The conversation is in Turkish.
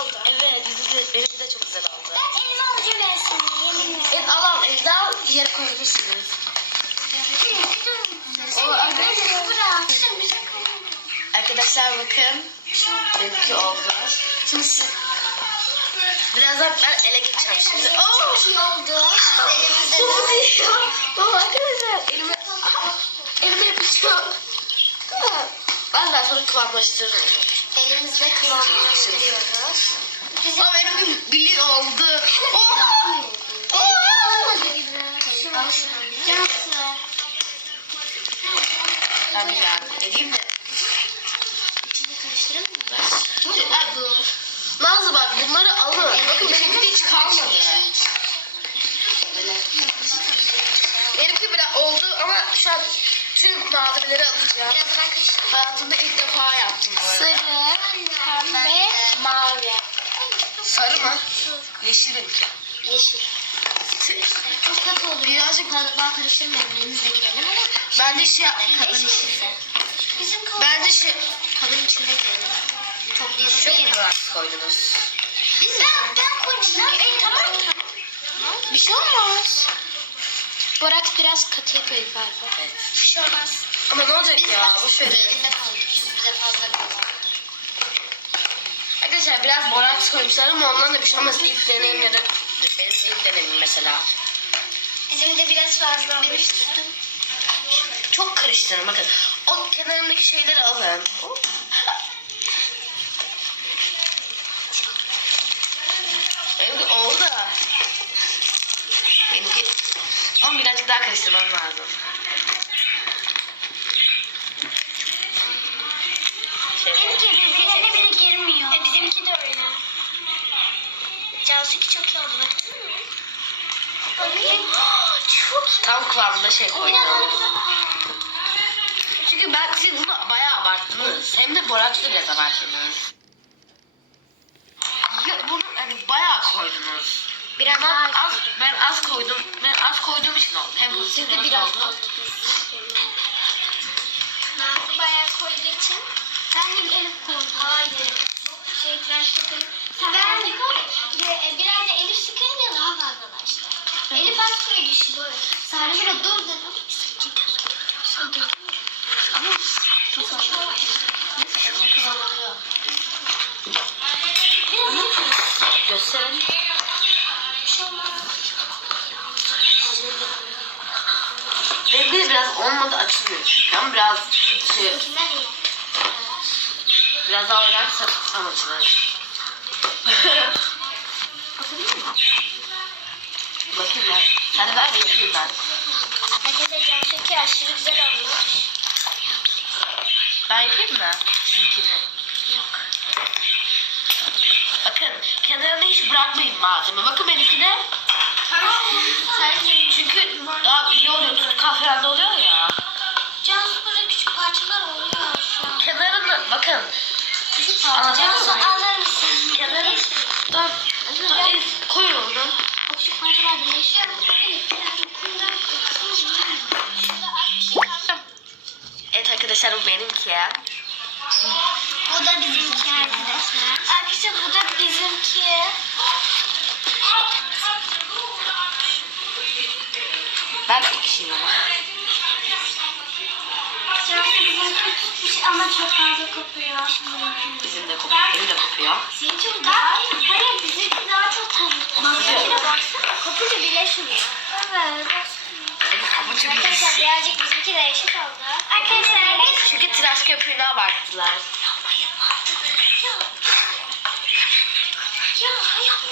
oldu. Evet bizim de, benimki de çok güzel oldu. Ben elime alacağım sonunda yeminle. Evet al al elini al yere koyabilirsiniz. O, arkadaşlar- bakın. Benimki oldu. Şimdi siz... Birazdan ben ele geçeceğim şimdi. Oo! Çok iyi oldu. Elimizde Çok iyi. Baba arkadaşlar elime... Elime yapışıyor. Ben daha sonra kıvamlaştırırım onu. elimizde kıvamlaştırıyoruz. Ama benimki bili oldu. Oha! Oha! Al. Cansı. Ben bir yardım edeyim de. İçini karıştıralım mı? Nazlı bak bunları alın. Bakın benimki de hiç kalmadı. Malzemeleri alacağım. Ben. Hayatımda ilk defa yaptım bu arada. Sarı, pembe, mavi. Sarı mı? Yeşil benimki. Yeşil. Çok katı olur. Birazcık daha karıştırmayalım. Elimizle girelim ama. Bence şey Kabın içinde. Bizim kabın, Bence şey kabın içinde girelim. Toplayalım. çok girelim. biraz koydunuz. Biz ben, ben koydum. E, tamam. Bir şey olmaz. Borak biraz katı yapıyor galiba. Evet. Bir şey olmaz. Ama ne olacak Biz ya? Boş verin. elinde kaldık. Bize fazla kaldı. Arkadaşlar biraz boraks koymuşlar ama ondan da bir şey olmaz. İlk deneyimleri benim ilk deneyimim mesela. Bizim de biraz fazla olmuştu. Çok karıştırın bakın. O kenarındaki şeyleri alın. Benimki oldu da. Ama birazcık daha karıştırmam lazım. Benimki birbirine bile girmiyor. E, bizimki de öyle. Cansu'ki çok iyi oldu. Bakın? Bakayım. çok iyi. Tam kıvamında şey koydum. Çünkü ben siz bunu bayağı abarttınız. Hem de boraksı biraz abarttınız. Ya bunu hani bayağı koydunuz. Biraz ben daha az ben az koydum. Ben az hem biraz. Nazlı bayağı koyduğu için. Ben de bir Elif koydum. Hayır. Şey tıraş köpüğü. Sen ben de biraz da Elif sıkınca daha fazlalaştı. Elif az koydu işte böyle. Sarı böyle dur dedim. Ama çok. De biraz olmadı açılıyor çünkü ama biraz şey biraz daha oynarsa tam açılır. Bakayım ben. Sen de ver de yapayım ben. Arkadaşlar Cansu'ki aşırı güzel olmuş. Ben yapayım mı? Sizinkini. Yok. Bakın kenarında hiç bırakmayın malzeme. Bakın benimkine. Muyum? alır mısın? Kenarı da, da koy onu. O küçük parçalar birleşiyor. Evet arkadaşlar bu benimki. Bu da bizimki ama çok fazla kopuyor. Bizim de kopuyor. Benim de kopuyor. Seninki daha Hayır bizimki daha çok kopuyor. Bizimkine baksana kopunca birleşmiyor. Evet. Kopucu Arkadaşlar bir birazcık bizimki de eşit oldu. Arkadaşlar biz Çünkü tıraş köpüğünü abarttılar. Ya hayır.